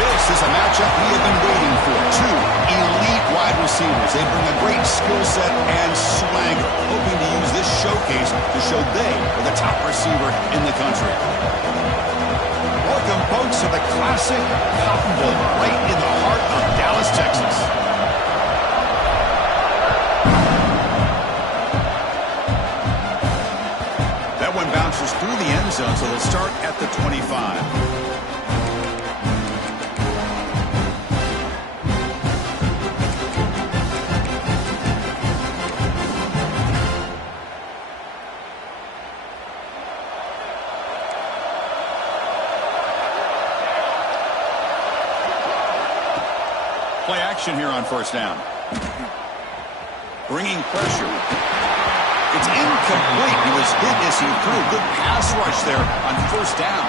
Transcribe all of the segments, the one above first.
This is a matchup we have been waiting for. Two elite wide receivers. They bring a great skill set and swagger, hoping to use this showcase to show they are the top receiver in the country. Welcome, folks, to the classic Cotton Bowl, right in the heart of Dallas, Texas. That one bounces through the end zone, so they'll start at the 25. Play action here on first down. Bringing pressure. It's incomplete. He was hit as he threw. Good pass rush there on first down.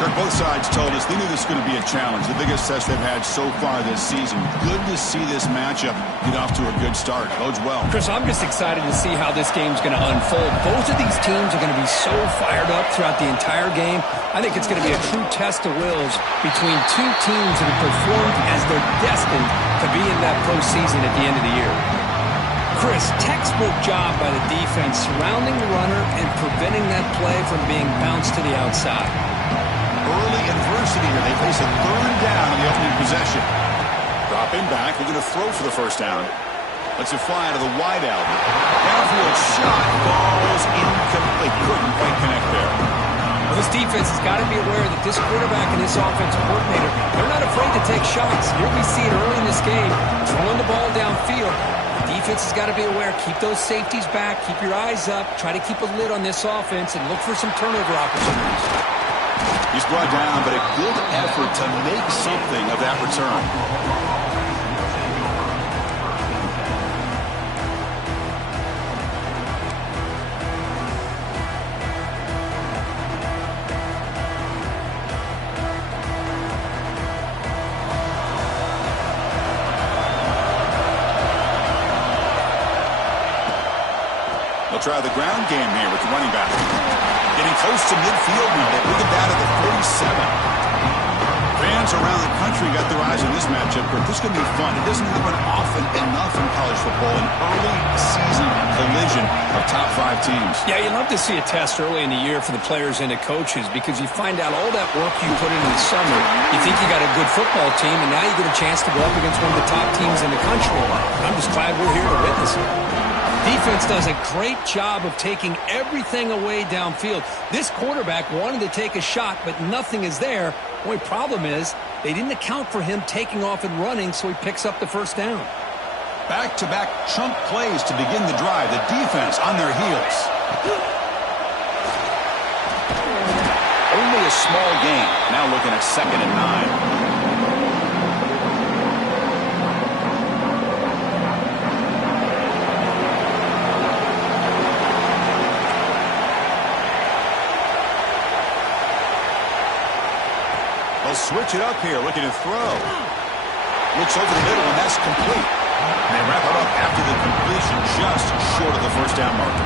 Kirk, both sides told us they knew this was going to be a challenge. The biggest test they've had so far this season. Good to see this matchup get off to a good start. Bodes well. Chris, I'm just excited to see how this game's going to unfold. Both of these teams are going to be so fired up throughout the entire game. I think it's going to be a true test of wills between two teams that have performed as they're destined to be in that postseason at the end of the year. Chris, textbook job by the defense surrounding the runner and preventing that play from being bounced to the outside. Early adversity here. They face a third down in the opening possession. Dropping back. They're going to throw for the first down. Lets it fly to the wide out. Downfield shot. Falls incomplete. Couldn't quite connect there. Well, this defense has got to be aware that this quarterback and this offensive coordinator, they're not afraid to take shots. Here we see it early in this game, throwing the ball downfield. The defense has got to be aware. Keep those safeties back. Keep your eyes up. Try to keep a lid on this offense and look for some turnover opportunities. He's brought down, but a good effort to make something of that return. They'll try the ground game here with the running back. Getting close to midfield now. They bring it down to the 47. Fans around the country got their eyes on this matchup. This is going to be fun. It doesn't happen often enough in college football. An early season collision of top 5 teams. Yeah, you love to see a test early in the year for the players and the coaches because you find out all that work you put in the summer. You think you got a good football team, and now you get a chance to go up against one of the top teams in the country. I'm just glad we're here to witness it. Defense does a great job of taking everything away downfield. This quarterback wanted to take a shot, but nothing is there. The only problem is they didn't account for him taking off and running, so he picks up the first down. Back-to-back chunk plays to begin the drive. The defense on their heels. Only a small gain. Now looking at 2nd and 9. Switch it up here, looking to throw. Looks over the middle, and that's complete. And they wrap it up after the completion, just short of the first down marker.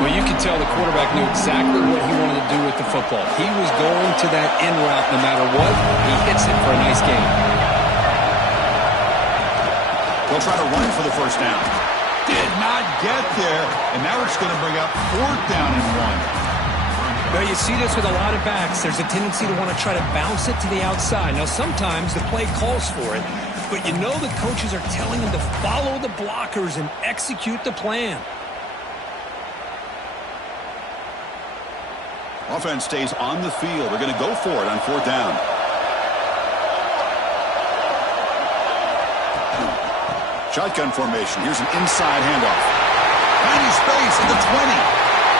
Well, you could tell the quarterback knew exactly what he wanted to do with the football. He was going to that in route no matter what. He hits it for a nice gain. They'll try to run for the first down. Did not get there, and now it's going to bring up 4th down and 1. Well, you see this with a lot of backs. There's a tendency to want to try to bounce it to the outside. Now, sometimes the play calls for it, but you know the coaches are telling them to follow the blockers and execute the plan. Offense stays on the field. They're going to go for it on 4th down. Shotgun formation. Here's an inside handoff. Tiny space at the 20.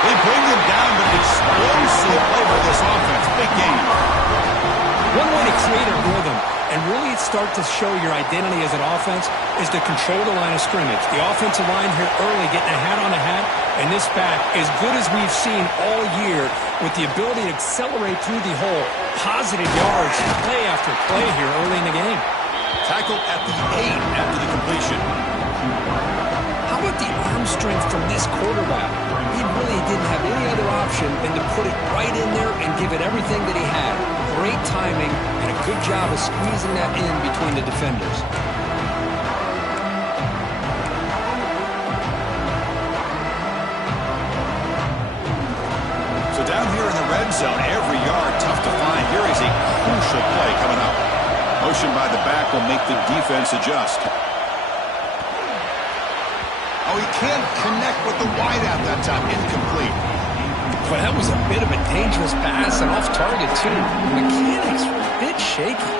They bring him down, but explosive play by this offense. Big game. One way to create a rhythm and really start to show your identity as an offense is to control the line of scrimmage. The offensive line here early getting a hat on a hat, and this back, as good as we've seen all year, with the ability to accelerate through the hole, positive yards, play after play here early in the game. Tackled at the 8 after the completion. How about the arm strength from this quarterback? He really didn't have any other option than to put it right in there and give it everything that he had. Great timing and a good job of squeezing that in between the defenders. So down here in the red zone, every yard tough to find. Here is a crucial play coming up. Motion by the back will make the defense adjust. Oh, he can't connect with the wideout that time. Incomplete. But that was a bit of a dangerous pass and off target, too. The mechanics were a bit shaky.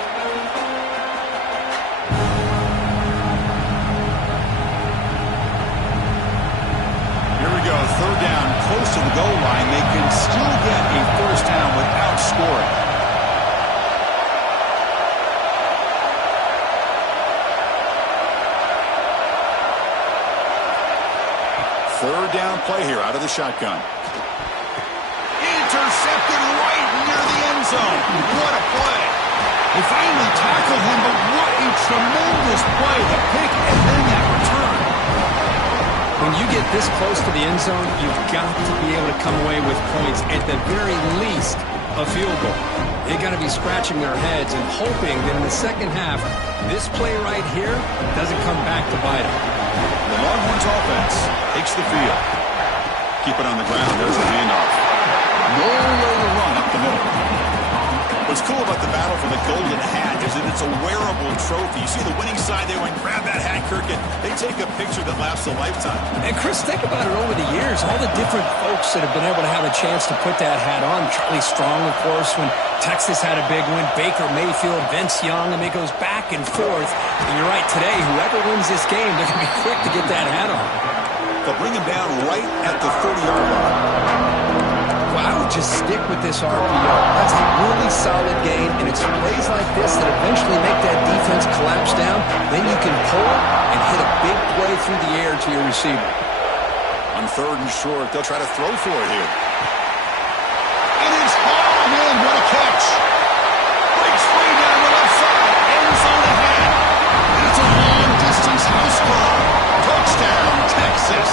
Here we go. 3rd down, close to the goal line. They can still get a first down without scoring. Third down play here out of the shotgun. Intercepted right near the end zone. What a play. They finally tackled him, but what a tremendous play. The pick and then that return. When you get this close to the end zone, you've got to be able to come away with points, at the very least, a field goal. They got to be scratching their heads and hoping that in the second half, this play right here doesn't come back to bite them. The Longhorns offense takes the field. Keep it on the ground. There's the handoff. Nowhere to run up the middle. What's cool about the battle for the golden hat is that it's a wearable trophy. You see the winning side there when grab that hat, Kirk, and they take a picture that lasts a lifetime. And Chris, think about it over the years. All the different folks that have been able to have a chance to put that hat on. Charlie Strong, of course, when Texas had a big win. Baker Mayfield, Vince Young. I mean, it goes back and forth. And you're right, today, whoever wins this game, they're going to be quick to get that hat on. They'll bring him down right at the 30-yard line. Well, I would just stick with this RPO. That's a really solid gain, and it's plays like this that eventually make that defense collapse down. Then you can pull and hit a big play through the air to your receiver. On 3rd and short, they'll try to throw for it here. And it's hauled in. What a catch. Breaks free down the left side. End zone ahead. And it's a long-distance house call. Touchdown, Texas.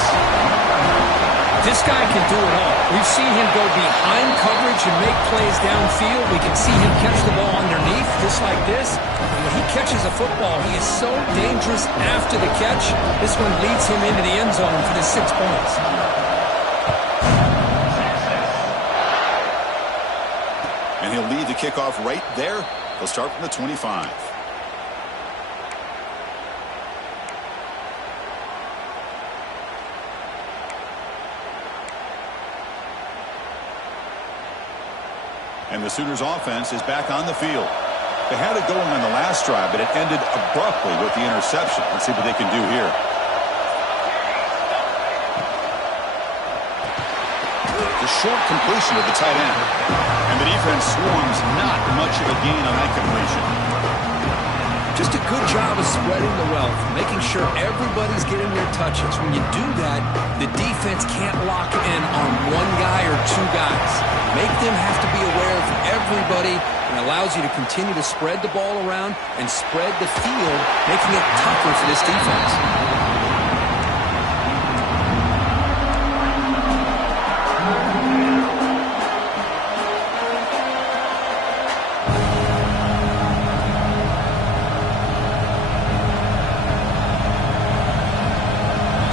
This guy can do it all. We've seen him go behind coverage and make plays downfield. We can see him catch the ball underneath, just like this. And when he catches a football, he is so dangerous after the catch. This one leads him into the end zone for the 6 points. And he'll lead the kickoff right there. He'll start from the 25. And the Sooners offense is back on the field. They had it going on the last drive, but it ended abruptly with the interception. Let's see what they can do here. The short completion of the tight end. And the defense swarms not much of a gain on that completion. Just a good job of spreading the wealth, making sure everybody's getting their touches. When you do that, the defense can't lock in on one guy or two guys. Make them have to be aware of everybody, and allows you to continue to spread the ball around and spread the field, making it tougher for this defense.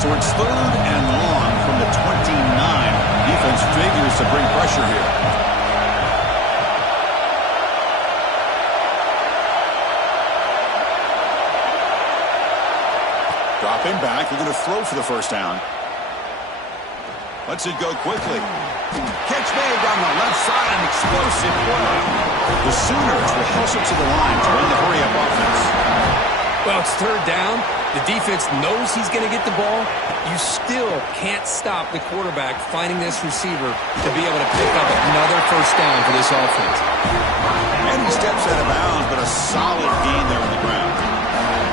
So it's 3rd and long from the 29. Defense figures to bring pressure here. Dropping back, they're going to throw for the first down. Lets it go quickly. Catch made down the left side, an explosive play. The Sooners will hustle to the line to run the hurry-up offense. Well, it's 3rd down. The defense knows he's going to get the ball. You still can't stop the quarterback finding this receiver to be able to pick up another first down for this offense. And he steps out of bounds, but a solid gain there on the ground.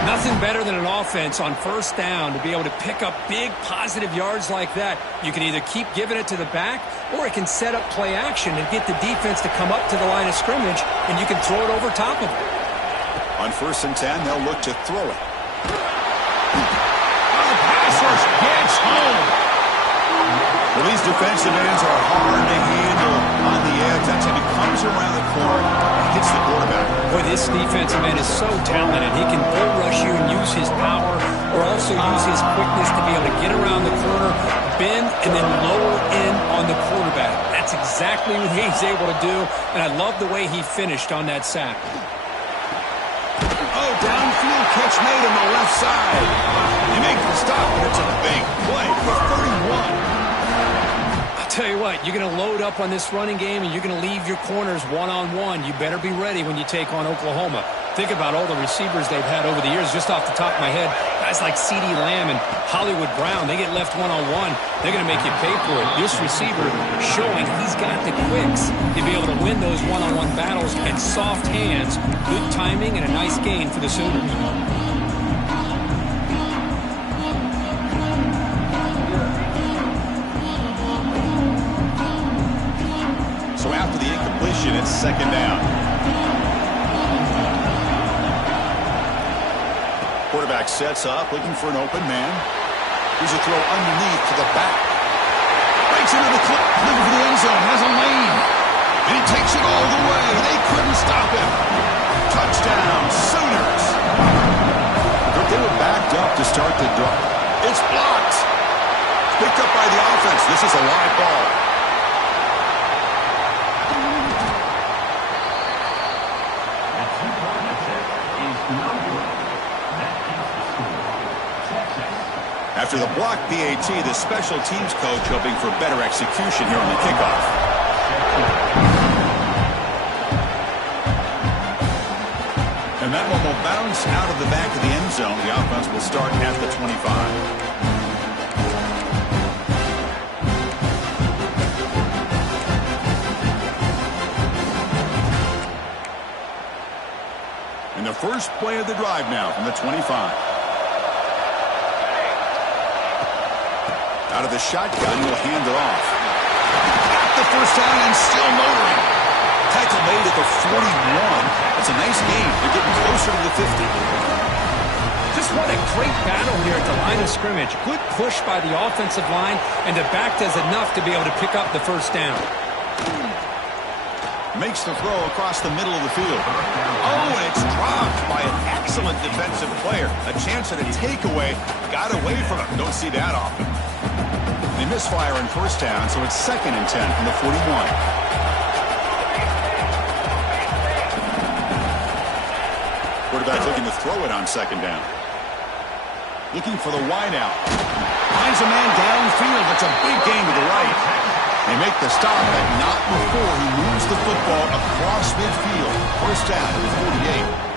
Nothing better than an offense on first down to be able to pick up big positive yards like that. You can either keep giving it to the back, or it can set up play action and get the defense to come up to the line of scrimmage, and you can throw it over top of it. On 1st and 10, they'll look to throw it. The pass rush gets home. Well, these defensive ends are hard to handle on the edge. That time he comes around the corner and hits the quarterback. Boy, this defensive end is so talented. He can bull rush you and use his power, or also use his quickness to be able to get around the corner, bend, and then lower in on the quarterback. That's exactly what he's able to do, and I love the way he finished on that sack. Oh, downfield catch made on the left side. He makes the stop, and it's a big play for 31. Tell you what, you're going to load up on this running game and you're going to leave your corners one-on-one. You better be ready when you take on Oklahoma. Think about all the receivers they've had over the years. Just off the top of my head, guys like CeeDee Lamb and Hollywood Brown, they get left one-on-one. They're going to make you pay for it. This receiver showing he's got the quicks to be able to win those one-on-one battles, and soft hands, good timing, and a nice gain for the Sooners. It's 2nd down. Quarterback sets up, looking for an open man. Here's a throw underneath to the back. Breaks into the clip, looking for the end zone, has a lane. And he takes it all the way. They couldn't stop him. Touchdown, Sooners. They were backed up to start the draw. It's blocked. Picked up by the offense. This is a live ball. After the block PAT, the special teams coach hoping for better execution here on the kickoff. And that one will bounce out of the back of the end zone. The offense will start at the 25. And the first play of the drive now from the 25. Out of the shotgun, he'll hand it off. Got the first down and still motoring. Tackle made at the 41. That's a nice gain. They're getting closer to the 50. Just what a great battle here at the line of scrimmage. Good push by the offensive line, and the back does enough to be able to pick up the first down. Makes the throw across the middle of the field. Oh, and it's dropped by an excellent defensive player. A chance at a takeaway. Got away from him. Don't see that often. They misfire on first down, so it's 2nd and 10 from the 41. Quarterback looking to throw it on 2nd down. Looking for the wideout. Finds a man downfield. That's a big gain to the right. They make the stop, but not before he moves the football across midfield. First down at the 48.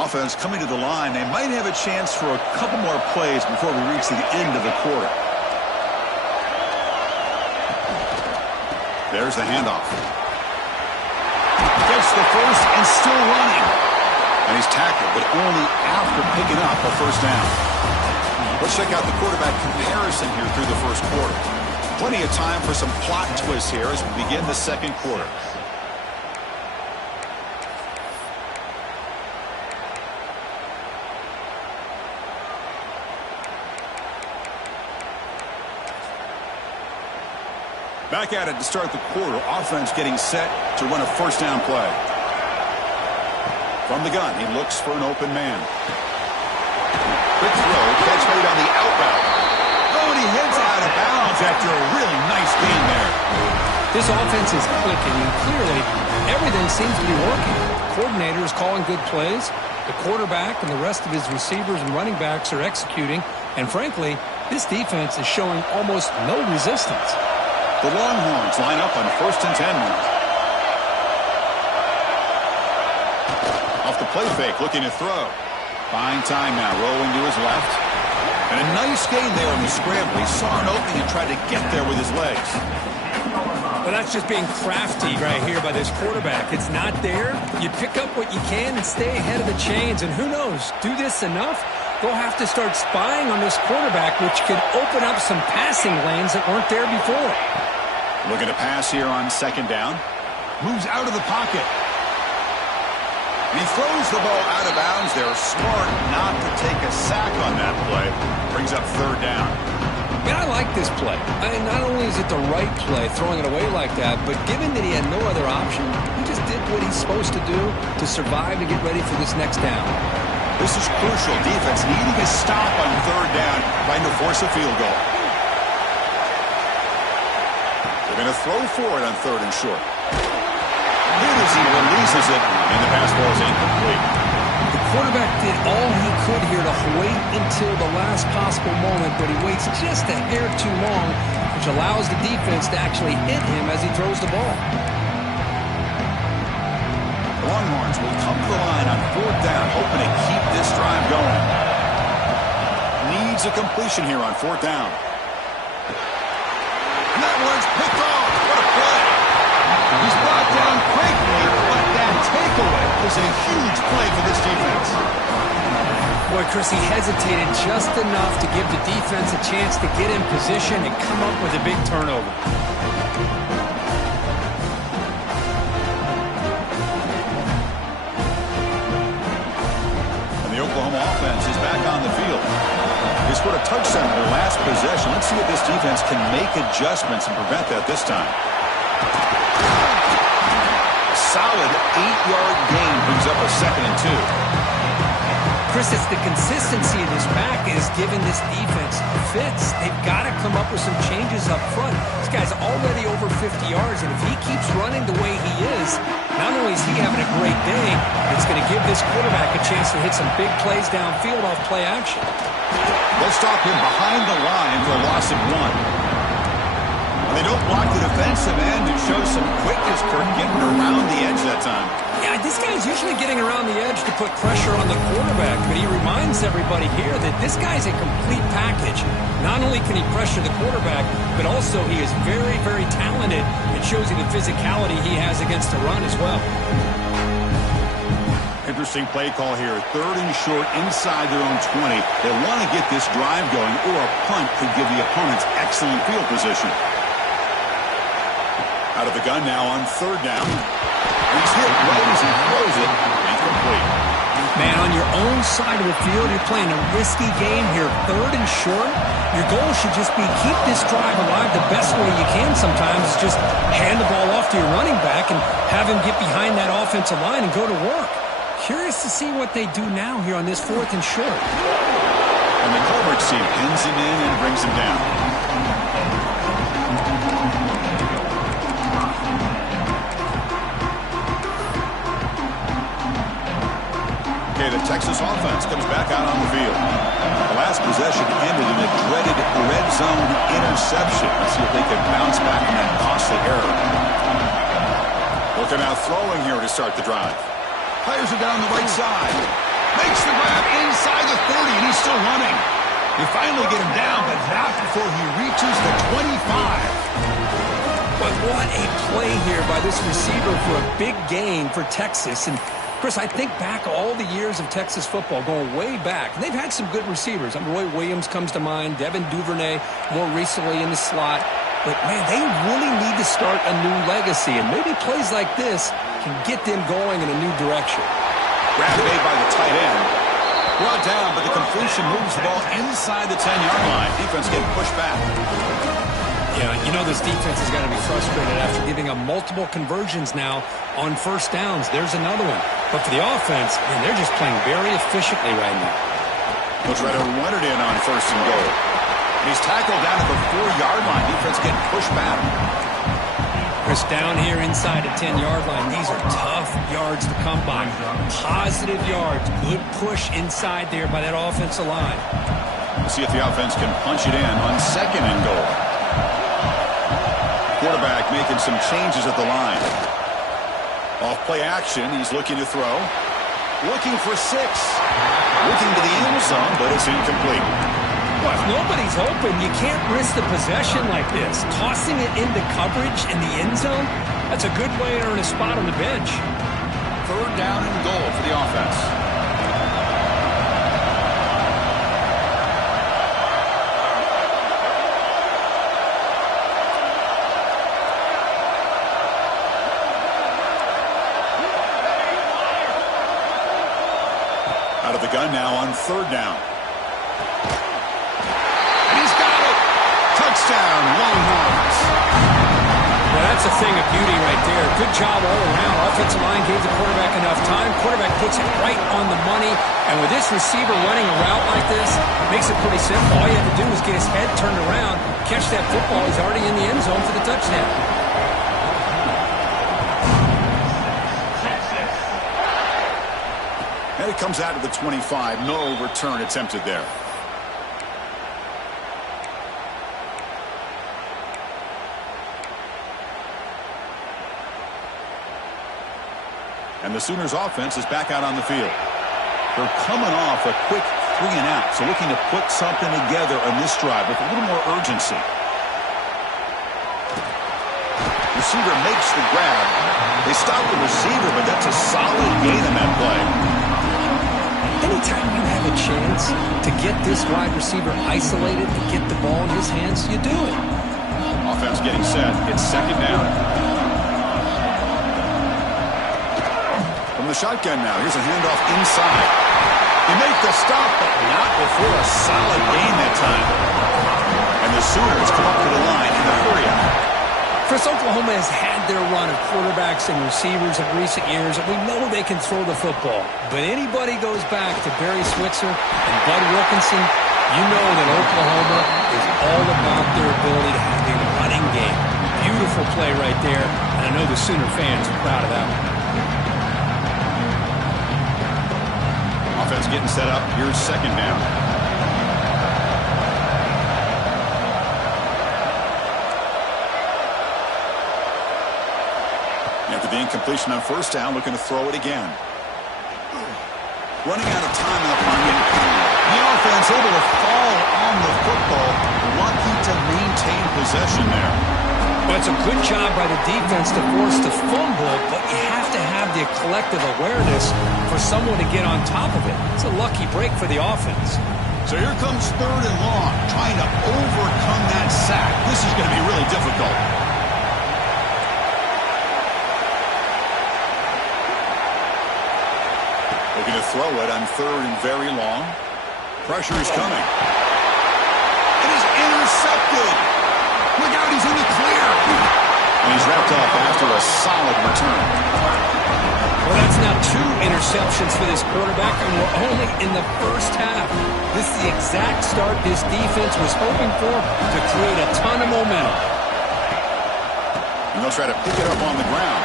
Offense coming to the line. They might have a chance for a couple more plays before we reach the end of the quarter. There's the handoff. Gets the first and still running. And he's tackled, but only after picking up a first down. Let's check out the quarterback comparison here through the first quarter. Plenty of time for some plot twists here as we begin the 2nd quarter. Back at it to start the quarter. Offense getting set to run a first down play. From the gun, he looks for an open man. Quick throw, catch made on the out route. Oh, and he heads out of bounds after a really nice gain there. This offense is clicking, and clearly everything seems to be working. The coordinator is calling good plays. The quarterback and the rest of his receivers and running backs are executing. And frankly, this defense is showing almost no resistance. The Longhorns line up on 1st and 10 now. Off the play fake, looking to throw. Fine time now, rolling to his left. And a nice gain there on the scramble. He saw an opening and tried to get there with his legs. Well, that's just being crafty right here by this quarterback. It's not there. You pick up what you can and stay ahead of the chains. And who knows, do this enough, they'll have to start spying on this quarterback, which could open up some passing lanes that weren't there before. Looking to pass here on 2nd down. Moves out of the pocket. And he throws the ball out of bounds there. Smart not to take a sack on that play. Brings up 3rd down. Man, I like this play. Not only is it the right play, throwing it away like that, but given that he had no other option, he just did what he's supposed to do to survive and get ready for this next down. This is crucial. Defense needing a stop on 3rd down, trying to force a field goal. They're going to throw for it on 3rd and short. Here as he releases it, and the pass ball is incomplete. The quarterback did all he could here to wait until the last possible moment, but he waits just a hair too long, which allows the defense to actually hit him as he throws the ball. The Longhorns will come to the line on 4th down, hoping to keep this drive going. Needs a completion here on 4th down. And that one's picked off. What a play. He's brought down quickly, but that takeaway is a huge play for this defense. Boy, Chris, he hesitated just enough to give the defense a chance to get in position and come up with a big turnover. And the Oklahoma offense is back on the field. They scored a touchdown in their last possession. Let's see if this defense can make adjustments and prevent that this time. Solid 8-yard gain brings up a 2nd and 2. Chris, it's the consistency of this back is giving this defense fits. They've got to come up with some changes up front. This guy's already over 50 yards, and if he keeps running the way he is, not only is he having a great day, it's going to give this quarterback a chance to hit some big plays downfield off play action. They'll stop him behind the line for a loss of 1. They don't block the defensive end. It shows some quickness, Kirk, getting around the edge that time. Yeah, this guy's usually getting around the edge to put pressure on the quarterback, but he reminds everybody here that this guy's a complete package. Not only can he pressure the quarterback, but also he is very, very talented. It shows you the physicality he has against the run as well. Interesting play call here. 3rd and short inside their own 20. They want to get this drive going, or a punt could give the opponents excellent field position. Out of the gun now on 3rd down. He's hit right as he throws it. Incomplete. Man, on your own side of the field, you're playing a risky game here. 3rd and short. Your goal should just be keep this drive alive the best way you can sometimes. Is just hand the ball off to your running back and have him get behind that offensive line and go to work. Curious to see what they do now here on this 4th and short. And the coverage team pins him in and brings him down. Okay, the Texas offense comes back out on the field. The last possession ended in a dreaded red zone interception. Let's see if they can bounce back from that costly error. Looking out throwing here to start the drive. Fires it down the right side. Makes the grab inside the 30, and he's still running. They finally get him down, but not before he reaches the 25. But what a play here by this receiver for a big gain for Texas. And Chris, I think back all the years of Texas football, going way back, and they've had some good receivers. Roy Williams comes to mind, Devin Duvernay more recently in the slot. But, man, they really need to start a new legacy, and maybe plays like this can get them going in a new direction. Grab made by the tight end. Brought down, but the completion moves the ball inside the 10-yard line. Defense getting pushed back. Yeah, you know this defense has got to be frustrated after giving up multiple conversions now on first downs. There's another one. But for the offense, man, they're just playing very efficiently right now. They'll try to run it in on first and goal. And he's tackled down at the 4-yard line. Defense getting pushed back. Chris, down here inside the 10-yard line, these are tough yards to come by. Positive yards. Good push inside there by that offensive line. We'll see if the offense can punch it in on second and goal. Quarterback making some changes at the line. Off play action, he's looking to throw. Looking for 6. Looking to the end zone, but it's incomplete. Well, if nobody's open, you can't risk the possession like this. Tossing it into coverage in the end zone, that's a good way to earn a spot on the bench. Third down and goal for the offense. Out of the gun now on third down. He's got it. Touchdown, Longhorns. Well, that's a thing of beauty right there. Good job all around. Offensive line gave the quarterback enough time. Quarterback puts it right on the money. And with this receiver running a route like this, it makes it pretty simple. All you have to do is get his head turned around, catch that football. He's already in the end zone for the touchdown. And it comes out to the 25. No return attempted there. And the Sooners offense is back out on the field. They're coming off a quick 3 and out, so looking to put something together on this drive with a little more urgency. Receiver makes the grab. They stop the receiver, but that's a solid gain in that play. Anytime you have a chance to get this wide receiver isolated, to get the ball in his hands, you do it. Offense getting set. It's second down. From the shotgun now. Here's a handoff inside. They make the stop, but not before a solid gain that time. And the Sooners come up to the line in the hurry-up. Chris, Oklahoma has had their run of quarterbacks and receivers of recent years, and we know they can throw the football. But anybody goes back to Barry Switzer and Bud Wilkinson, you know that Oklahoma is all about their ability to have a running game. Beautiful play right there, and I know the Sooner fans are proud of that one. Offense getting set up. Here's second down. After the incompletion on first down, looking to throw it again. Running out of time in the pocket. The offense able to fall on the football. Lucky to maintain possession there. Well, it's a good job by the defense to force the fumble, but you have to have the collective awareness for someone to get on top of it. It's a lucky break for the offense. So here comes third and long, trying to overcome that sack. This is going to be really difficult. Looking to throw it on third and very long. Pressure is coming. It is intercepted. Look out, he's in the clear. And he's wrapped up after a solid return. Well, that's now 2 interceptions for this quarterback, and we're only in the first half. This is the exact start this defense was hoping for to create a ton of momentum. And they'll try to pick it up on the ground.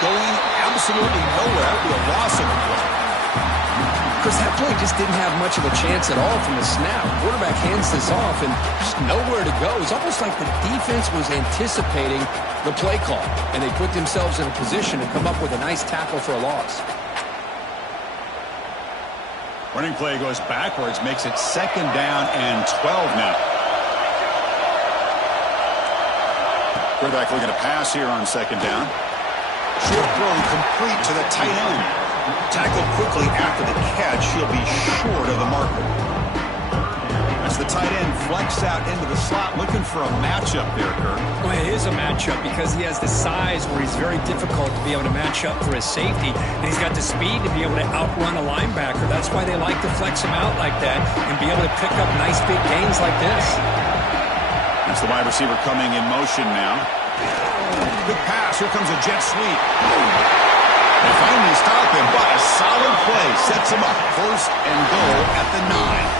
Going absolutely nowhere. That would be a loss of the play. Chris, that play just didn't have much of a chance at all from the snap. Quarterback hands this off and just nowhere to go. It's almost like the defense was anticipating the play call, and they put themselves in a position to come up with a nice tackle for a loss. Running play goes backwards, makes it second down and 12 now. Quarterback looking to pass here on second down. Short throw complete to the tight end. Tackled quickly after the catch. He'll be short of the marker. As the tight end flex out into the slot, looking for a matchup there, Kirk. Well, it is a matchup because he has the size where he's very difficult to be able to match up for his safety, and he's got the speed to be able to outrun a linebacker. That's why they like to flex him out like that and be able to pick up nice big gains like this. It's the wide receiver coming in motion now. Good pass. Here comes a jet sweep. They finally stop him, but a solid play sets him up. 1st and goal at the 9.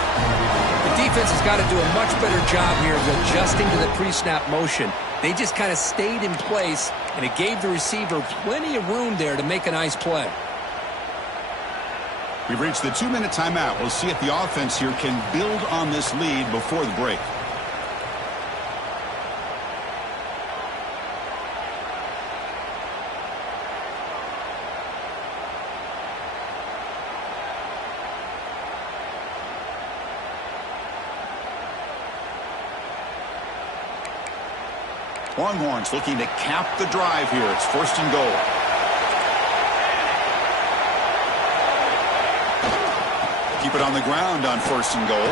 The defense has got to do a much better job here of adjusting to the pre-snap motion. They just kind of stayed in place, and it gave the receiver plenty of room there to make a nice play. We've reached the 2-minute timeout. We'll see if the offense here can build on this lead before the break. Longhorns looking to cap the drive here. It's 1st and goal. Keep it on the ground on 1st and goal.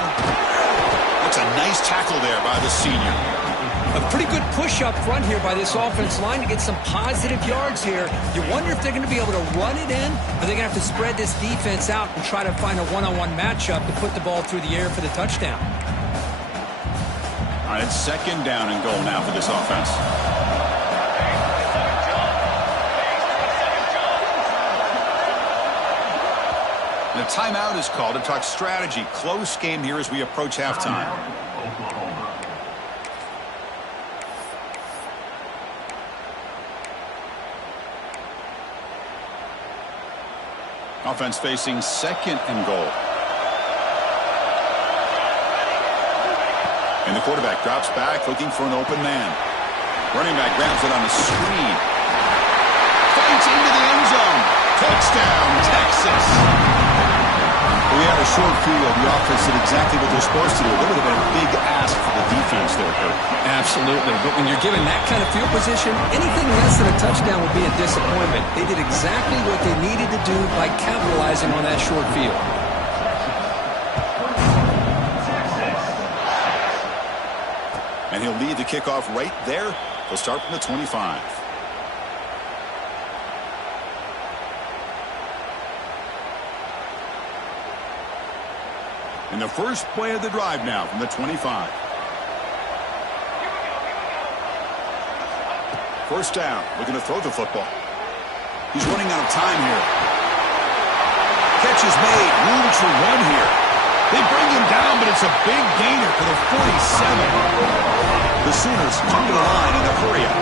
That's a nice tackle there by the senior. A pretty good push up front here by this offense line to get some positive yards here. You wonder if they're going to be able to run it in, or they're going to have to spread this defense out and try to find a one-on-one matchup to put the ball through the air for the touchdown. All right, it's 2nd down and goal now for this offense. And a timeout is called to talk strategy. Close game here as we approach halftime. Offense facing 2nd and goal. And the quarterback drops back looking for an open man. Running back grabs it on the screen. Fights into the end zone. Touchdown, Texas. We had a short field. The offense did exactly what they're supposed to do. That would have been a big ask for the defense there, Kurt. Absolutely. But when you're given that kind of field position, anything less than a touchdown would be a disappointment. They did exactly what they needed to do by capitalizing on that short field. And he'll lead the kickoff right there. He'll start from the 25. And the first play of the drive now from the 25. 1st down. Looking to throw the football. He's running out of time here. Catch is made. Room to run here. They bring him down, but it's a big gainer for the 47. The Sooners come to the line in a hurry up.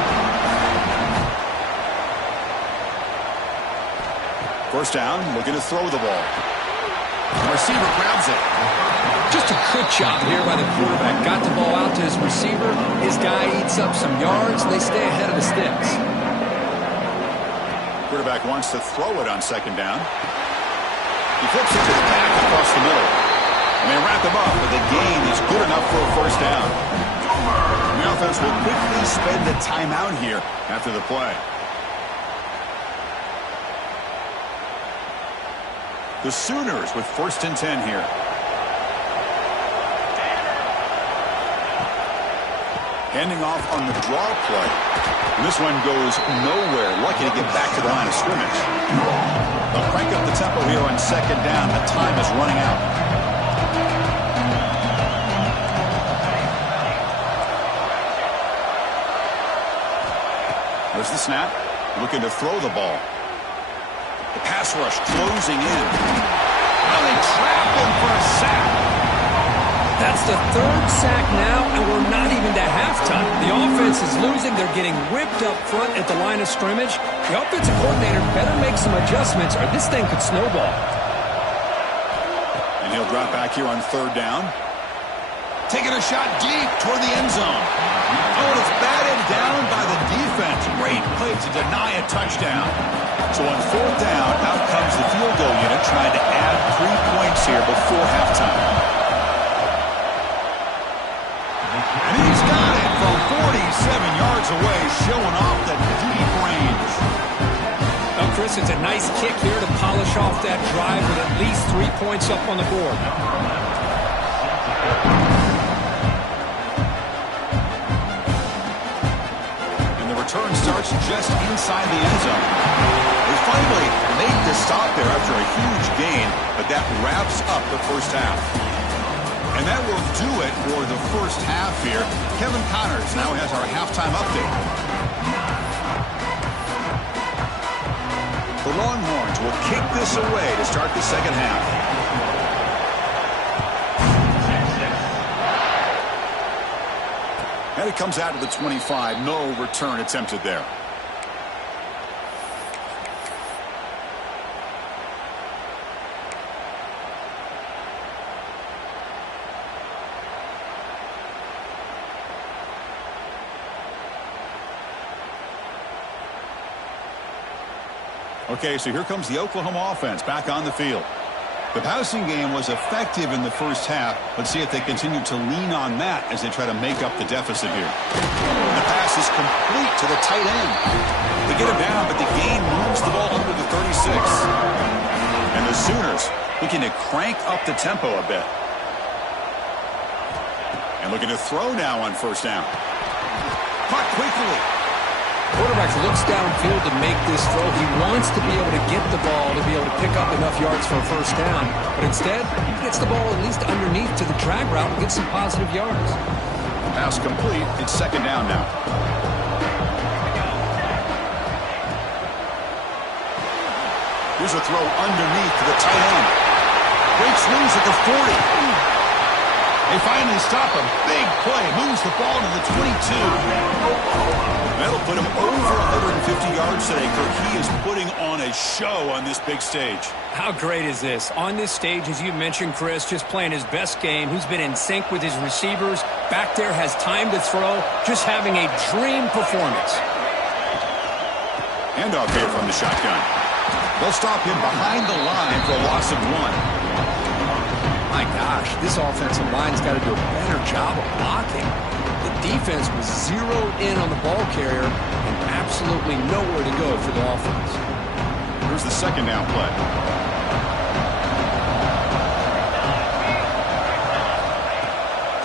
1st down, looking to throw the ball. The receiver grabs it. Just a good job here by the quarterback. Got the ball out to his receiver. His guy eats up some yards. They stay ahead of the sticks. Quarterback wants to throw it on 2nd down. He flips it to the back across the middle. And they wrap him up, but the gain is good enough for a 1st down. The offense will quickly spend the timeout here after the play. The Sooners with 1st and 10 here. Handing off on the draw play. And this one goes nowhere. Lucky to get back to the line of scrimmage. They'll crank up the tempo here on 2nd down. The time is running out. There's the snap. Looking to throw the ball. The pass rush closing in. Well, they trap him for a sack. That's the 3rd sack now, and we're not even to halftime. The offense is losing. They're getting ripped up front at the line of scrimmage. The offensive coordinator better make some adjustments, or this thing could snowball. And he'll drop back here on 3rd down. Taking a shot deep toward the end zone. Oh, and it's batted down by the defense. Great play to deny a touchdown. So on 4th down, out comes the field goal unit trying to add 3 points here before halftime. And he's got it from 47 yards away, showing off the deep range. Well, Chris, it's a nice kick here to polish off that drive with at least 3 points up on the board. And the return starts just inside the end zone. They finally make the stop there after a huge gain, but that wraps up the 1st half. And that will do it for the first half here. Kevin Connors now has our halftime update. The Longhorns will kick this away to start the second half. And it comes out to the 25. No return attempted there. Okay, so here comes the Oklahoma offense back on the field. The passing game was effective in the first half. Let's see if they continue to lean on that as they try to make up the deficit here. The pass is complete to the tight end. They get him down, but the gain moves the ball under the 36. And the Sooners looking to crank up the tempo a bit. And looking to throw now on first down. Caught quickly. Quarterback looks downfield to make this throw. He wants to be able to get the ball to be able to pick up enough yards for a first down. But instead, he gets the ball at least underneath to the drag route and gets some positive yards. Pass complete. It's second down now. Here's a throw underneath to the tight end. Breaks loose at the 40. They finally stop him. Big play. Moves the ball to the 22. That'll put him over 150 yards today, Kirk. He is putting on a show on this big stage. How great is this? On this stage, as you mentioned, Chris, just playing his best game. He's been in sync with his receivers. Back there, has time to throw. Just having a dream performance. Handoff here from the shotgun. They'll stop him behind the line for a loss of 1. My gosh, this offensive line's got to do a better job of blocking. The defense was zeroed in on the ball carrier and absolutely nowhere to go for the offense. Here's the second down play.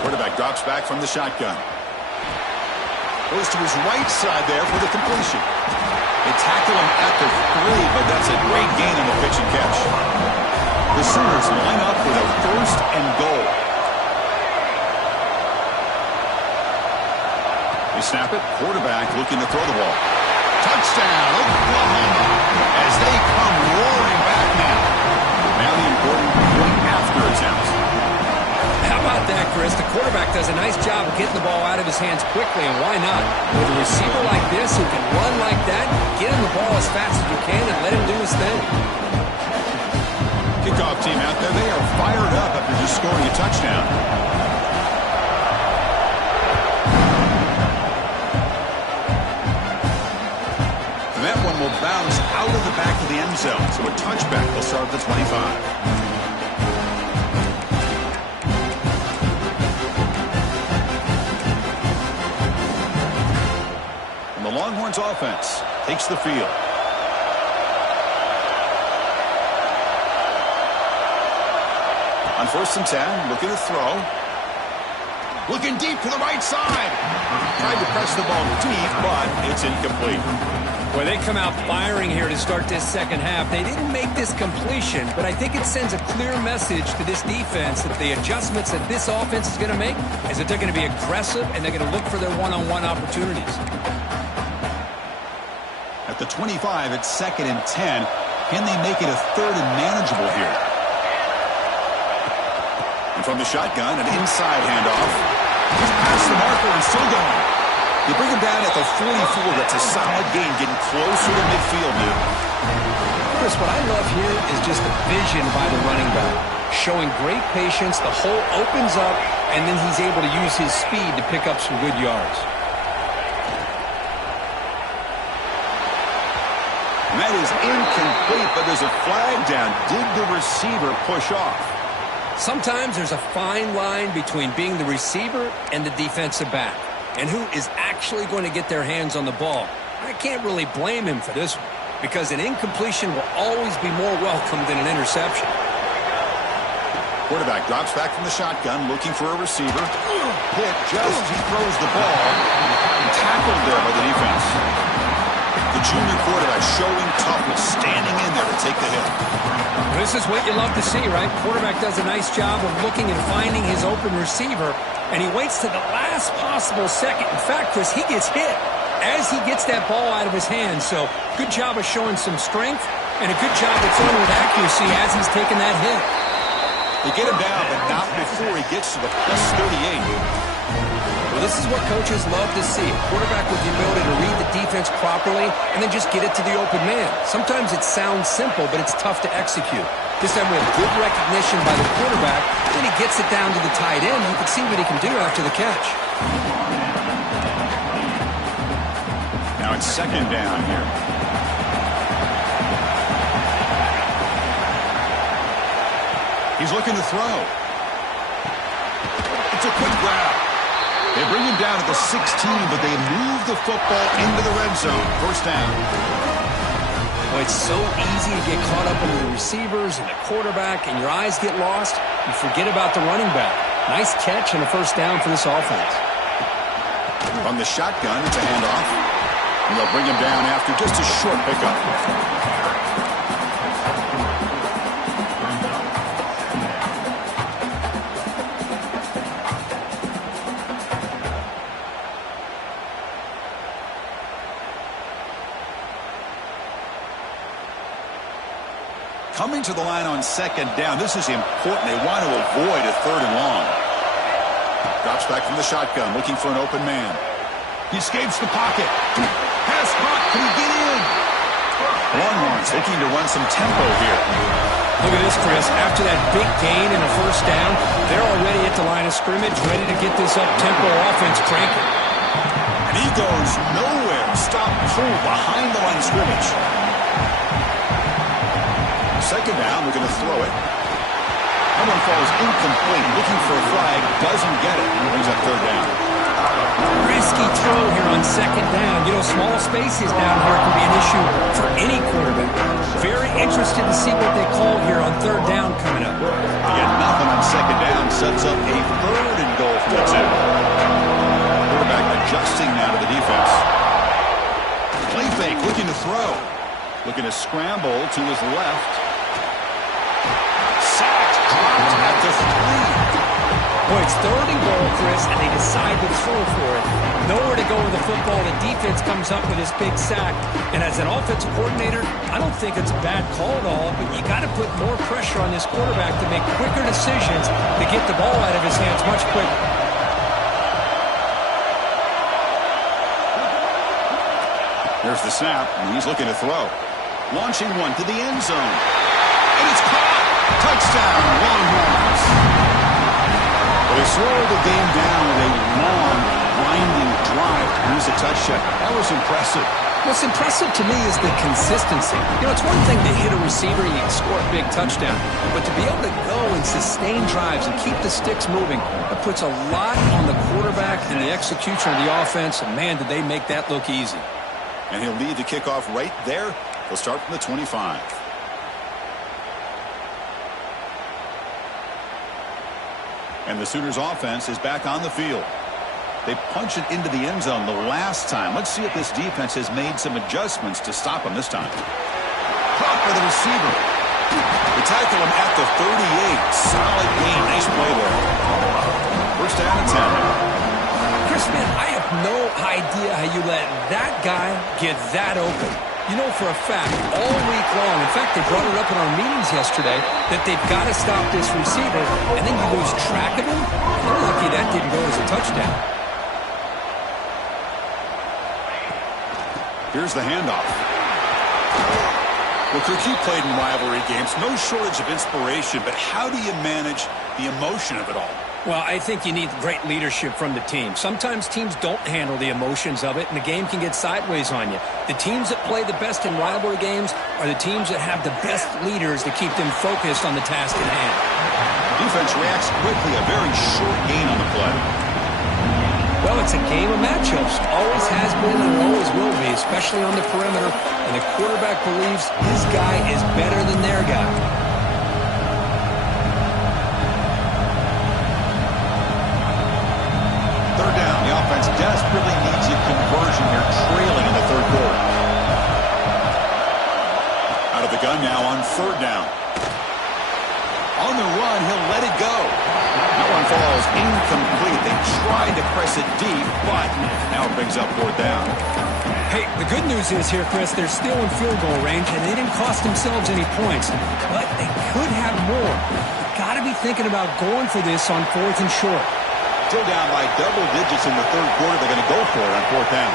Quarterback drops back from the shotgun. Goes to his right side there for the completion. They tackle him at the 3, but that's a great gain on the pitch and catch. The Sooners line up with a first and goal. They snap it. Quarterback looking to throw the ball. Touchdown, Oklahoma, as they come roaring back now. Now the important point after attempt. How about that, Chris? The quarterback does a nice job of getting the ball out of his hands quickly, and why not? With a receiver like this who can run like that, get him the ball as fast as you can and let him do his thing. Kickoff team out there, they are fired up after just scoring a touchdown. And that one will bounce out of the back of the end zone. So a touchback will start at the 25. And the Longhorns offense takes the field. On first and 10, looking to throw. Looking deep to the right side. Tried to press the ball deep, but it's incomplete. Well, they come out firing here to start this second half. They didn't make this completion, but I think it sends a clear message to this defense that the adjustments that this offense is going to make is that they're going to be aggressive and they're going to look for their one-on-one opportunities. At the 25, it's second and 10. Can they make it a third and manageable here? And from the shotgun, an inside handoff. He's past the marker and still going. You bring him down at the 44. That's a solid gain, getting closer to midfield now. Chris, what I love here is just the vision by the running back. Showing great patience, the hole opens up, and then he's able to use his speed to pick up some good yards. And that is incomplete, but there's a flag down. Did the receiver push off? Sometimes there's a fine line between being the receiver and the defensive back, and who is actually going to get their hands on the ball. I can't really blame him for this one, because an incompletion will always be more welcome than an interception. Quarterback drops back from the shotgun, looking for a receiver. Hit just as he throws the ball. Tackled there by the defense. The junior quarterback showing toughness, standing in there to take the hit. This is what you love to see, right? Quarterback does a nice job of looking and finding his open receiver, and he waits to the last possible second. In fact, Chris, he gets hit as he gets that ball out of his hands. So good job of showing some strength, and a good job of throwing with accuracy as he's taking that hit. They get him down, but not before he gets to the plus 38. Well, this is what coaches love to see. A quarterback with the ability to read the defense properly and then just get it to the open man. Sometimes it sounds simple, but it's tough to execute. This time we have good recognition by the quarterback. Then he gets it down to the tight end. You can see what he can do after the catch. Now it's second down here. He's looking to throw. It's a quick grab. They bring him down to the 16, but they move the football into the red zone. First down. Well, it's so easy to get caught up in the receivers and the quarterback, and your eyes get lost. You forget about the running back. Nice catch and a first down for this offense. From the shotgun, it's a handoff. And they'll bring him down after just a short pickup. Coming to the line on second down. This is important. They want to avoid a third and long. Drops back from the shotgun, looking for an open man. He escapes the pocket. Pass caught. Can he get in? Longhorns looking to run some tempo here. Look at this, Chris. After that big gain and a first down, they're already at the line of scrimmage, ready to get this up-tempo offense cranking. And he goes nowhere. Stop pull behind the line of scrimmage. Second down, we're going to throw it. That one falls incomplete. Looking for a flag, doesn't get it. Brings up third down. Risky throw here on second down. You know, small spaces down here can be an issue for any quarterback. Very interested to see what they call here on third down coming up. Again, nothing on second down. Sets up a third and goal from the 2. Quarterback adjusting now to the defense. Play fake, looking to throw. Looking to scramble to his left. Sacked, dropped at the 3. Boy, it's third and goal, Chris, and they decide to throw for it. Nowhere to go with the football. The defense comes up with this big sack. And as an offensive coordinator, I don't think it's a bad call at all, but you got to put more pressure on this quarterback to make quicker decisions to get the ball out of his hands much quicker. There's the snap, and he's looking to throw. Launching one to the end zone. And it's caught! Touchdown, Longhorns! Well, they slowed the game down with a long, grinding drive to produce a touchdown. That was impressive. What's impressive to me is the consistency. You know, it's one thing to hit a receiver and you can score a big touchdown, but to be able to go and sustain drives and keep the sticks moving, it puts a lot on the quarterback and the execution of the offense, and man, did they make that look easy. And he'll lead the kickoff right there. He'll start from the 25. And the Sooners offense is back on the field. They punch it into the end zone the last time. Let's see if this defense has made some adjustments to stop them this time. Caught by the receiver. They tackle him at the 38. Solid gain. Nice play there. First down and 10. Chris, man, I have no idea how you let that guy get that open. You know for a fact, all week long, in fact, they brought it up in our meetings yesterday, that they've got to stop this receiver, and then you lose track of him. They're lucky that didn't go as a touchdown. Here's the handoff. Well, Kirk, you played in rivalry games. No shortage of inspiration, but how do you manage the emotion of it all? Well, I think you need great leadership from the team. Sometimes teams don't handle the emotions of it, and the game can get sideways on you. The teams that play the best in rivalry games are the teams that have the best leaders to keep them focused on the task at hand. Defense reacts quickly. A very short gain on the play. Well, it's a game of matchups. Always has been and always will be, especially on the perimeter. And the quarterback believes his guy is better than their guy. Third down. The offense desperately needs a conversion here, trailing in the third quarter. Out of the gun now on third down. let it go. That one falls incomplete. They tried to press it deep, but now it brings up fourth down. Hey, the good news is here, Chris, they're still in field goal range, and they didn't cost themselves any points. But they could have more. You've got to be thinking about going for this on fourth and short. Still down by double digits in the third quarter. They're going to go for it on fourth down.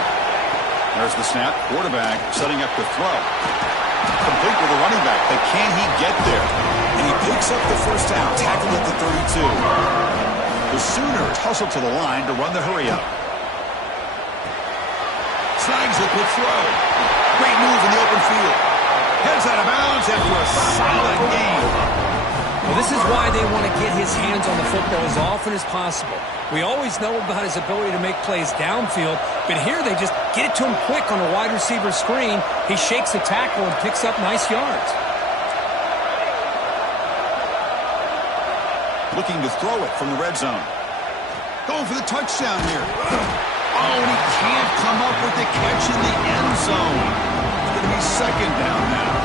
There's the snap. Quarterback setting up the throw. Complete with the running back, but can he get there? And he picks up the first down, tackled at the 32. The Sooners hustle to the line to run the hurry-up. Snags it with throw. Great move in the open field. Heads out of bounds after a solid game. Well, this is why they want to get his hands on the football as often as possible. We always know about his ability to make plays downfield, but here they just get it to him quick on a wide receiver screen. He shakes the tackle and picks up nice yards. Looking to throw it from the red zone. Going for the touchdown here. Oh, and he can't come up with the catch in the end zone. It's going to be second down now.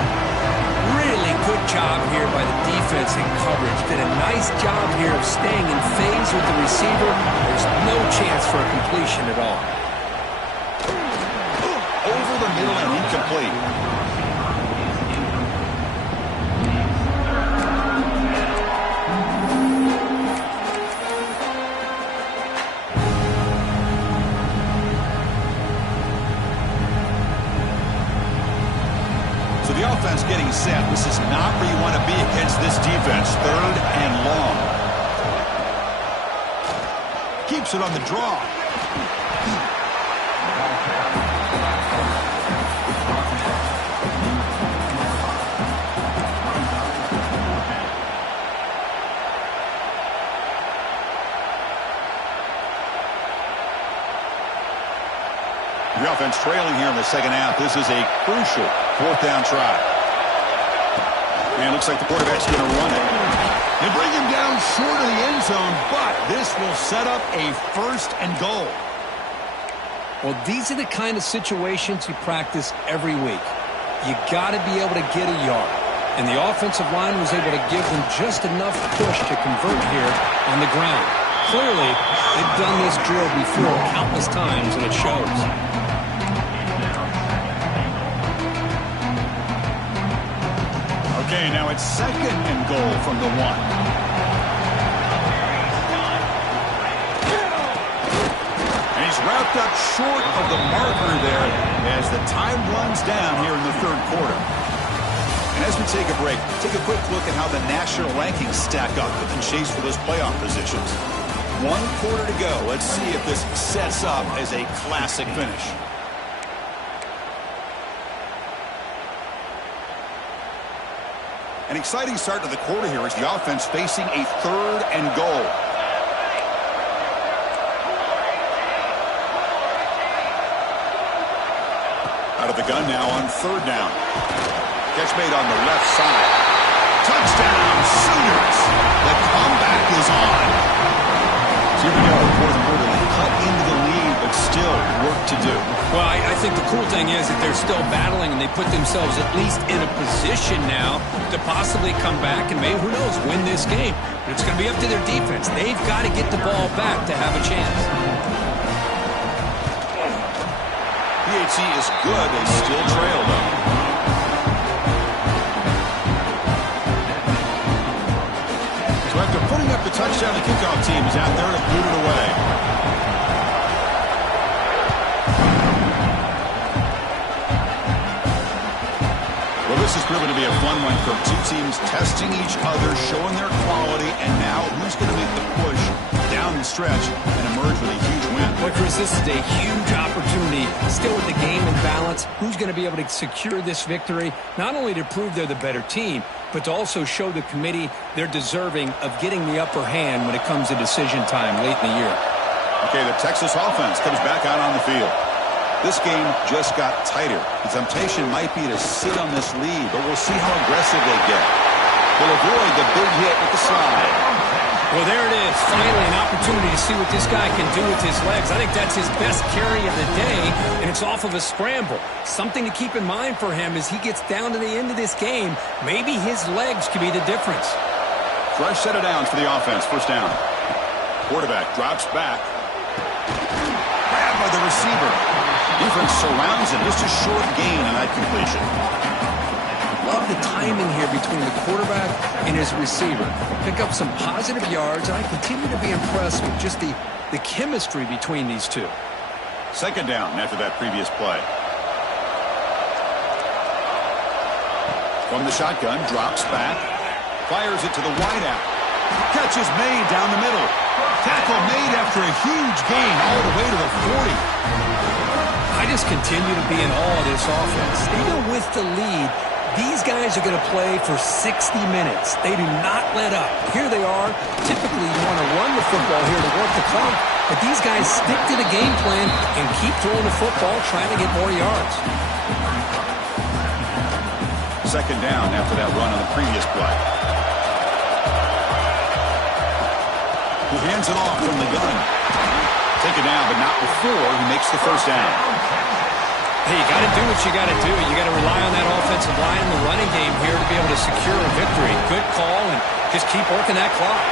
Really good job here by the defense in coverage. Did a nice job here of staying in phase with the receiver. There's no chance for a completion at all. Over the middle and incomplete. Offense getting set. This is not where you want to be against this defense. Third and long. Keeps it on the draw. The offense trailing here in the second half. This is a crucial fourth down try. And it looks like the quarterback's going to run it. They bring him down short of the end zone, but this will set up a first and goal. Well, these are the kind of situations you practice every week. You got to be able to get a yard. And the offensive line was able to give them just enough push to convert here on the ground. Clearly, they've done this drill before countless times, and it shows. Okay, now it's second and goal from the 1. And he's wrapped up short of the marker there as the time runs down here in the third quarter. And as we take a break, take a quick look at how the national rankings stack up with the chase for those playoff positions. 1 quarter to go. Let's see if this sets up as a classic finish. An exciting start to the quarter here as the offense facing a third and goal. Out of the gun now on third down. Catch made on the left side. Touchdown, Sooners. The comeback is on. So here we go, fourth quarter. They cut into the lead, but still work to do. Well, I think the cool thing is that they're still battling, and they put themselves at least in a position now to possibly come back and maybe, who knows, win this game. But it's going to be up to their defense. They've got to get the ball back to have a chance. PHC is good. They still trail, though. So after putting up the touchdown, the kickoff team is out there to boot it away. Well, this has proven to be a fun one for two teams testing each other, showing their quality, and now who's going to make the push down the stretch and emerge with a huge win. Well, Chris, this is a huge opportunity. Still with the game in balance, who's going to be able to secure this victory, not only to prove they're the better team, but to also show the committee they're deserving of getting the upper hand when it comes to decision time late in the year. Okay, the Texas offense comes back out on the field. This game just got tighter. The temptation might be to sit on this lead, but we'll see how aggressive they get. They'll avoid the big hit with the slide. Well, there it is. Finally, an opportunity to see what this guy can do with his legs. I think that's his best carry of the day, and it's off of a scramble. Something to keep in mind for him as he gets down to the end of this game. Maybe his legs could be the difference. Fresh set of downs for the offense. First down. Quarterback drops back. Grabbed by the receiver. Defense surrounds him. Just a short gain on that completion. Love the timing here between the quarterback and his receiver. Pick up some positive yards, and I continue to be impressed with just the chemistry between these two. Second down after that previous play. From the shotgun, drops back. Fires it to the wideout. Catch is made down the middle. Tackle made after a huge gain all the way to the 40. I just continue to be in awe of this offense. Even with the lead, these guys are going to play for 60 minutes. They do not let up. Here they are. Typically, you want to run the football here to work the clock, but these guys stick to the game plan and keep throwing the football, trying to get more yards. Second down after that run on the previous play. He hands it off from the gun. Take it down, but not before he makes the first down. Hey, you got to do what you got to do. You got to rely on that offensive line in the running game here to be able to secure a victory. Good call, and just keep working that clock.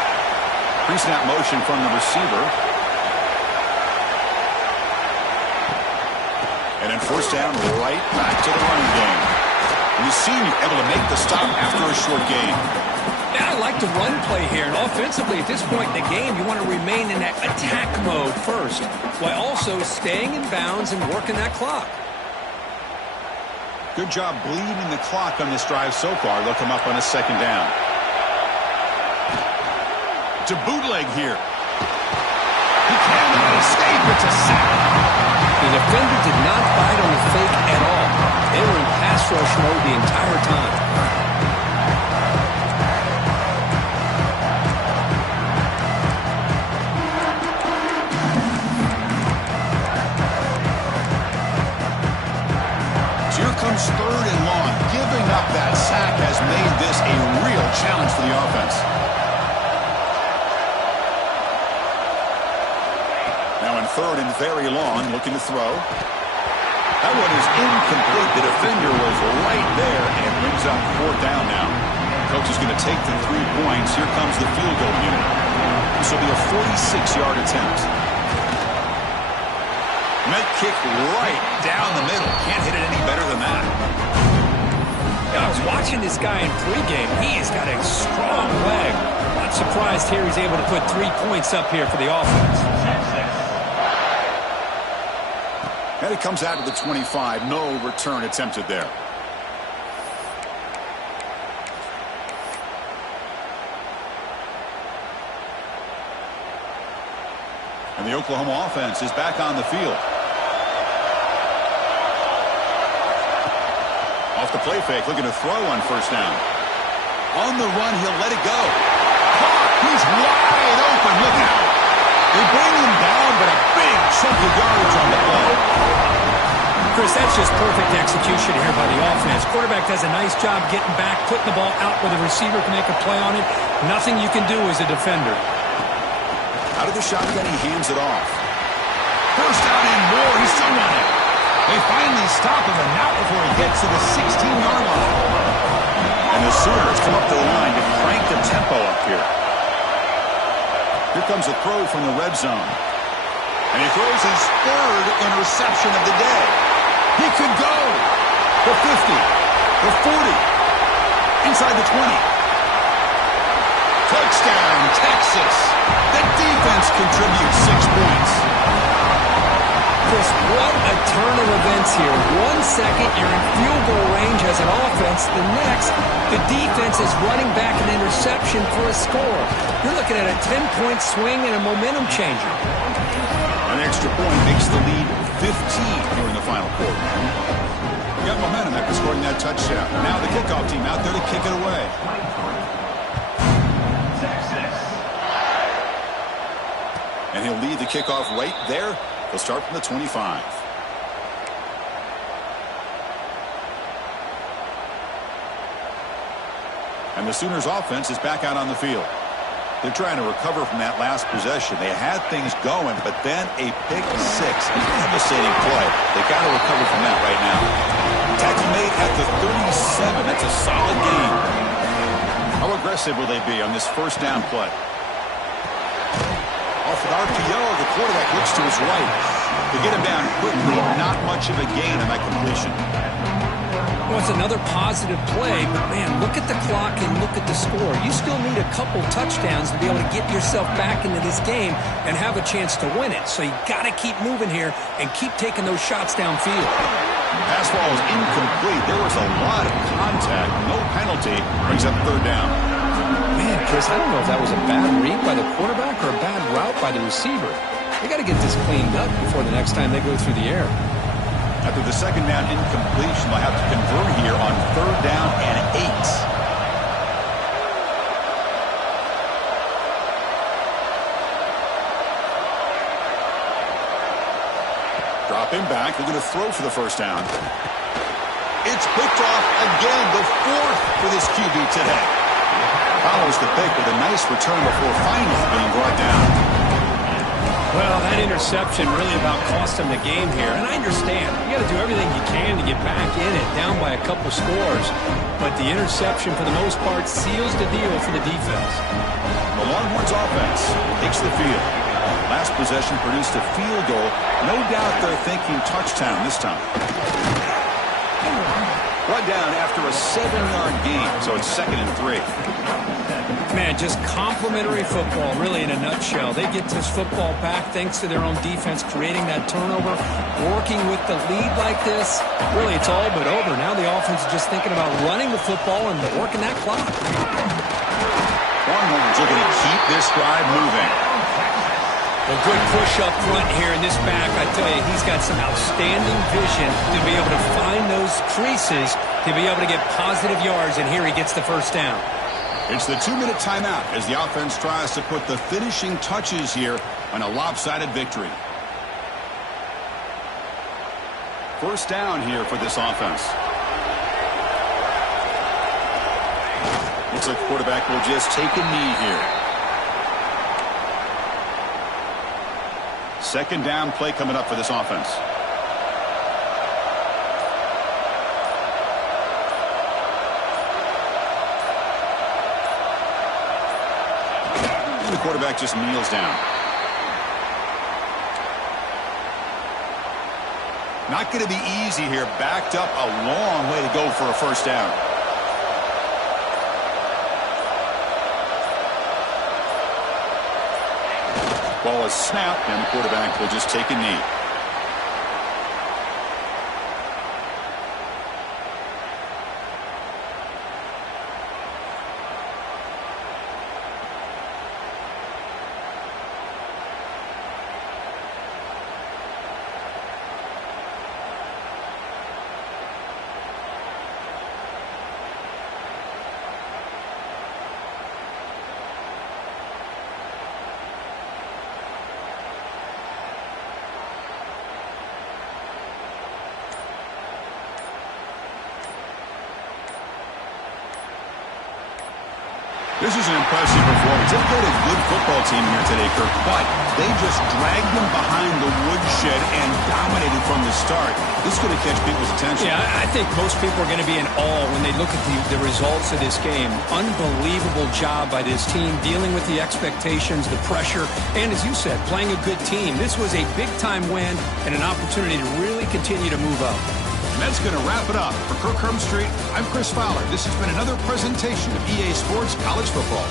Pre-snap motion from the receiver. And then first down, right back to the running game. And you see him able to make the stop after a short gain. Yeah, I like the run play here. And offensively, at this point in the game, you want to remain in that attack mode first, while also staying in bounds and working that clock. Good job bleeding the clock on this drive so far. They'll come up on a second down. To bootleg here. He cannot escape. It's a sack. The defender did not bite on the fake at all. They were in pass rush mode the entire time. Comes third and long. Giving up that sack has made this a real challenge for the offense. Now in third and very long, looking to throw. That one is incomplete. The defender was right there and brings up fourth down now. Coach is going to take the 3 points. Here comes the field goal unit. This will be a 46-yard attempt. Met kick right down the middle. Can't hit it any better than that. I was watching this guy in pregame. He has got a strong leg. Not surprised here he's able to put 3 points up here for the offense. And it comes out to the 25. No return attempted there. And the Oklahoma offense is back on the field. Off the play fake, looking to throw on first down. On the run, he'll let it go. Caught! He's wide open. Look out. They bring him down, but a big chunk of yardage on the play. Chris, that's just perfect execution here by the offense. Quarterback does a nice job getting back, putting the ball out where the receiver can make a play on it. Nothing you can do as a defender. Out of the shotgun, he hands it off. First down and more. He's still running. They finally stop him, and not before he gets to the 16-yard line. And the Sooners come up to the line to crank the tempo up here. Here comes a throw from the red zone. And he throws his third interception of the day. He could go. The 50. The 40. Inside the 20. Touchdown, Texas. The defense contributes 6 points. Chris, what a turn of events here. 1 second, you're in field goal range as an offense. The next, the defense is running back an interception for a score. You're looking at a 10-point swing and a momentum changer. An extra point makes the lead 15 here in the final quarter. Got momentum after scoring that touchdown. Now the kickoff team out there to kick it away. And he'll lead the kickoff right there. He'll start from the 25. And the Sooners offense is back out on the field. They're trying to recover from that last possession. They had things going, but then a pick six. A devastating play. They got to recover from that right now. Tackle made at the 37. That's a solid game. How aggressive aggressive will they be on this first down play? Off an RPO, the quarterback looks to his right. To get him down quickly, not much of a gain on that completion. Well, it's another positive play, but, man, look at the clock and look at the score. You still need a couple touchdowns to be able to get yourself back into this game and have a chance to win it. So you got to keep moving here and keep taking those shots downfield. Pass ball is incomplete. There was a lot of contact. No penalty. Brings up third down. Man, Chris, I don't know if that was a bad read by the quarterback or a bad route by the receiver. They got to get this cleaned up before the next time they go through the air. After the second down incompletion, they'll have to convert here on third down and 8. Dropping back, they're going to throw for the first down. It's picked off again, the fourth for this QB today. Follows the pick with a nice return before finally being brought down. Well, that interception really about cost them the game here. And I understand. You got to do everything you can to get back in it, down by a couple scores. But the interception, for the most part, seals the deal for the defense. The Longhorns offense takes the field. Last possession produced a field goal. No doubt they're thinking touchdown this time. One down after a 7-yard gain, so it's 2nd and 3. Man, just complimentary football, really, in a nutshell. They get this football back thanks to their own defense, creating that turnover, working with the lead like this. Really, it's all but over. Now the offense is just thinking about running the football and working that clock. Longhorns looking to keep this drive moving. A good push up front here in this back. I tell you, he's got some outstanding vision to be able to find those creases, to be able to get positive yards, and here he gets the first down. It's the 2-minute timeout as the offense tries to put the finishing touches here on a lopsided victory. First down here for this offense. Looks like the quarterback will just take a knee here. Second down play coming up for this offense. The quarterback just kneels down. Not going to be easy here. Backed up a long way to go for a first down. Ball is snapped, and the quarterback will just take a knee. This is an impressive performance. They've got a good football team here today, Kirk, but they just dragged them behind the woodshed and dominated from the start. This is going to catch people's attention. Yeah, I think most people are going to be in awe when they look at the results of this game. Unbelievable job by this team, dealing with the expectations, the pressure, and as you said, playing a good team. This was a big-time win and an opportunity to really continue to move up. And that's going to wrap it up. For Kirk Street, I'm Chris Fowler. This has been another presentation of EA Sports College Football.